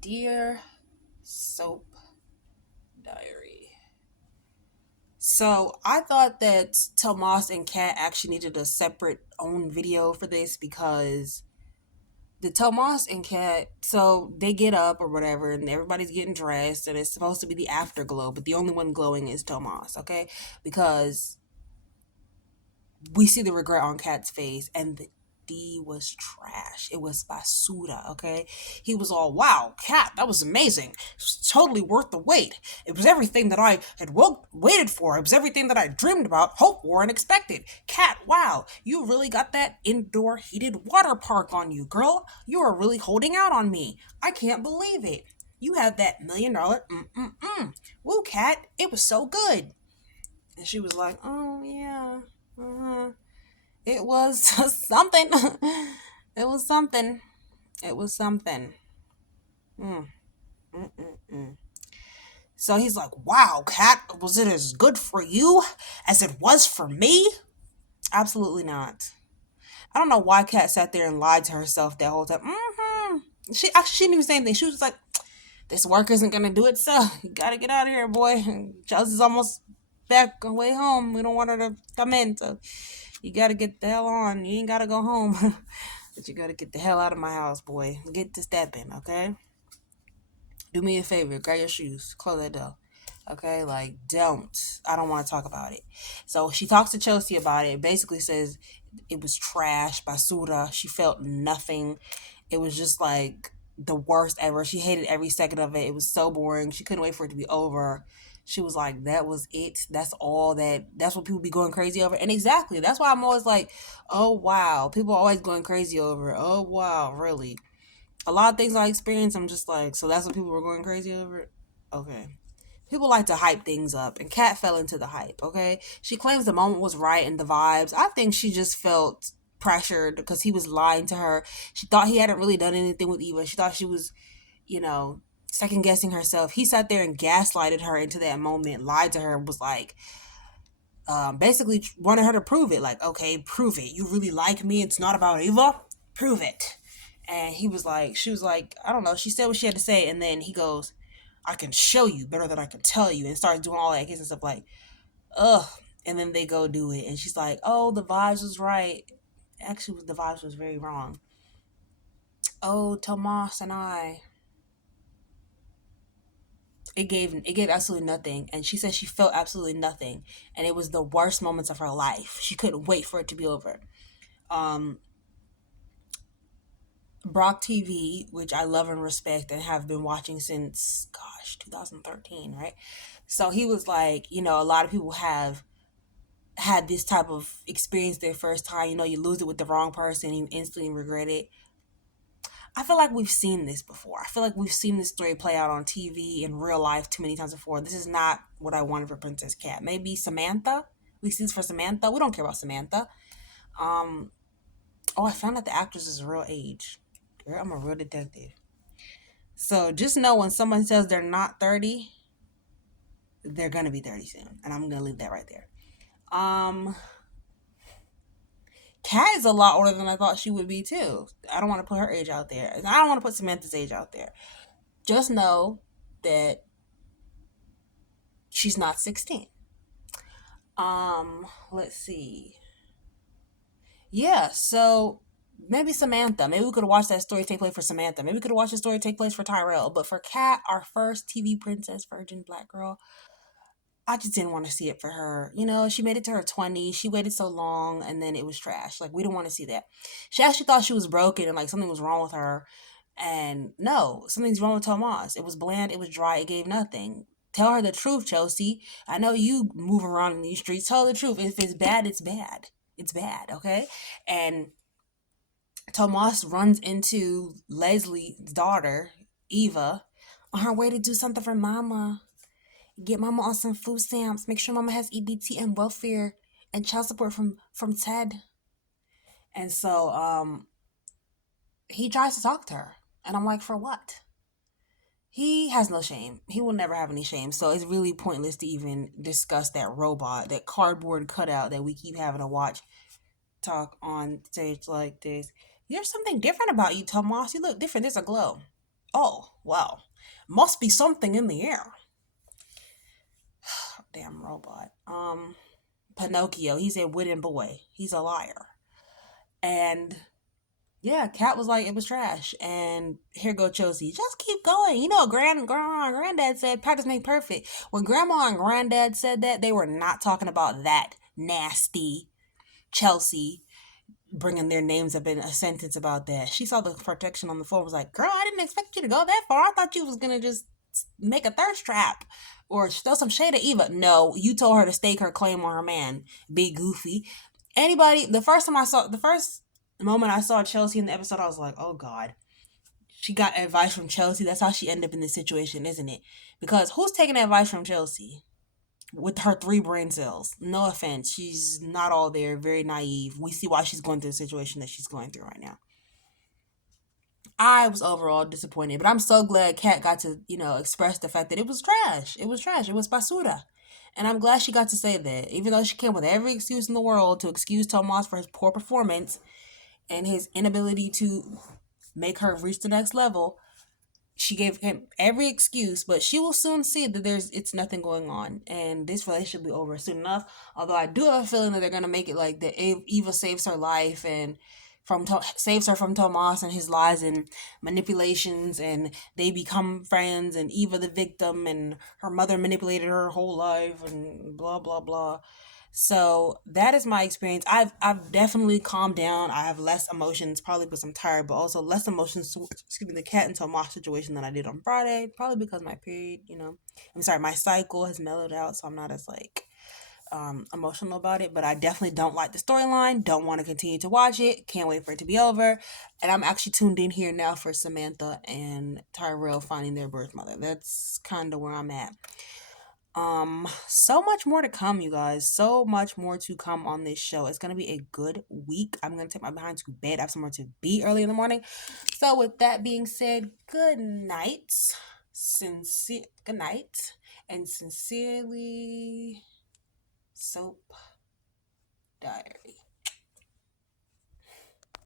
Dear Soap Diary. So I thought that Tomas and Kat actually needed a separate own video for this because the Tomas and Kat, so they get up or whatever and everybody's getting dressed and it's supposed to be the afterglow, but the only one glowing is Tomas, okay? Because we see the regret on Kat's face, and the D was trash. It was Basura, okay? He was all, wow, Kat, that was amazing. It was totally worth the wait. It was everything that I had waited for. It was everything that I dreamed about, hoped for, and expected. Kat, wow, you really got that indoor heated water park on you, girl. You are really holding out on me. I can't believe it. You have that $1 million Woo, Kat, it was so good. And she was like, oh, yeah. Uh-huh. It was something. It was something. It was something. Mm. Mm-mm-mm. So he's like, wow, Kat, was it as good for you as it was for me? Absolutely not. I don't know why Kat sat there and lied to herself that whole time. She didn't even say anything. She was like, this work isn't gonna do it, so you gotta get out of here, boy. Chelsea's almost back way home. We don't want her to come in, so you gotta get the hell on. You ain't gotta go home. But you gotta get the hell out of my house, boy. Get to stepping, okay? Do me a favor, grab your shoes, close that door. Okay, like don't. I don't want to talk about it. So she talks to Chelsea about it. Basically says it was trash, basura. She felt nothing. It was just like the worst ever. She hated every second of it. It was so boring. She couldn't wait for it to be over. She was like, that was it. That's all that. That's what people be going crazy over. And exactly, that's why I'm always like, oh wow, people are always going crazy over. Oh wow, really? A lot of things I experience, I'm just like, so that's what people were going crazy over? Okay. People like to hype things up, and Kat fell into the hype, okay? She claims the moment was right and the vibes. I think she just felt pressured because he was lying to her. She thought he hadn't really done anything with Eva. She thought she was, second guessing herself. He sat there and gaslighted her into that moment, lied to her, was like, basically wanted her to prove it. Like, okay, prove it. You really like me. It's not about Eva. Prove it. And he was like, she was like, I don't know. She said what she had to say, and then he goes, I can show you better than I can tell you, and starts doing all that kiss and stuff like, ugh. And then they go do it, and she's like, oh, the vibes was right. Actually, the vibes was very wrong. Oh, Tomas and I. It gave absolutely nothing, and she said she felt absolutely nothing, and it was the worst moments of her life. She couldn't wait for it to be over. Um, Brock TV, which I love and respect and have been watching since, gosh, 2013, right? So he was like, a lot of people have had this type of experience their first time. You lose it with the wrong person, you instantly regret it. I feel like we've seen this before. I feel like we've seen this story play out on TV in real life too many times before. This is not what I wanted for Princess Cat. Maybe Samantha. We see this for Samantha. We don't care about Samantha. Um. Oh, I found out the actress's real age. Girl, I'm a real detective. So just know when someone says they're not 30, they're gonna be 30 soon, and I'm gonna leave that right there. Um, Kat is a lot older than I thought she would be too. I don't want to put her age out there. I don't want to put Samantha's age out there. Just know that she's not 16. Let's see. Yeah, so maybe Samantha. Maybe we could watch that story take place for Samantha. Maybe we could watch the story take place for Tyrell. But for Kat, our first TV princess, virgin black girl, I just didn't want to see it for her. She made it to her 20s. She waited so long and then it was trash. Like, we don't want to see that. She actually thought she was broken and like something was wrong with her. And no, something's wrong with Tomas. It was bland, it was dry, it gave nothing. Tell her the truth, Chelsea. I know you move around in these streets. Tell her the truth. If it's bad, it's bad. It's bad, okay? And Tomas runs into Leslie's daughter, Eva, on her way to do something for Mama. Get Mama on some food stamps. Make sure Mama has EBT and welfare and child support from Ted. And so he tries to talk to her, and I'm like, for what? He has no shame. He will never have any shame. So it's really pointless to even discuss that robot, that cardboard cutout that we keep having to watch talk on stage like this. There's something different about you, Tomas. You look different. There's a glow. Oh, well, must be something in the air. Damn robot. Pinocchio, he's a wooden boy. He's a liar. And yeah, Kat was like, it was trash. And here go Chelsea. Just keep going. You know, grandma and granddad said practice make perfect. When grandma and granddad said that, they were not talking about that nasty Chelsea bringing their names up in a sentence about that. She saw the protection on the floor, was like, girl, I didn't expect you to go that far. I thought you was going to just make a thirst trap or throw some shade at Eva. No, you told her to stake her claim on her man. Be goofy. Anybody, the first moment I saw Chelsea in the episode, I was like, oh God. She got advice from Chelsea. That's how she ended up in this situation, isn't it? Because who's taking advice from Chelsea? With her three brain cells. No offense. She's not all there, very naive. We see why she's going through the situation that she's going through right now. I was overall disappointed, but I'm so glad Kat got to, express the fact that it was trash. It was trash. It was basura. And I'm glad she got to say that, even though she came with every excuse in the world to excuse Tomas for his poor performance and his inability to make her reach the next level. She gave him every excuse, but she will soon see that it's nothing going on, and this relationship will be over soon enough. Although I do have a feeling that they're gonna make it like that Eva saves her life and saves her from Tomas and his lies and manipulations, and they become friends, and Eva the victim, and her mother manipulated her whole life, and blah blah blah. So that is my experience. I've definitely calmed down. I have less emotions, probably because I'm tired, but also less emotions towards, the Cat and Tomas situation than I did on Friday. Probably because my period, I'm sorry, my cycle has mellowed out, so I'm not as like emotional about it. But I definitely don't like the storyline. Don't want to continue to watch it. Can't wait for it to be over. And I'm actually tuned in here now for Samantha and Tyrell finding their birth mother. That's kind of where I'm at. So much more to come, you guys. So much more to come on this show. It's gonna be a good week. I'm gonna take my behind to bed. I have somewhere to be early in the morning. So with that being said, good night. Good night. And sincerely, Soap Diary.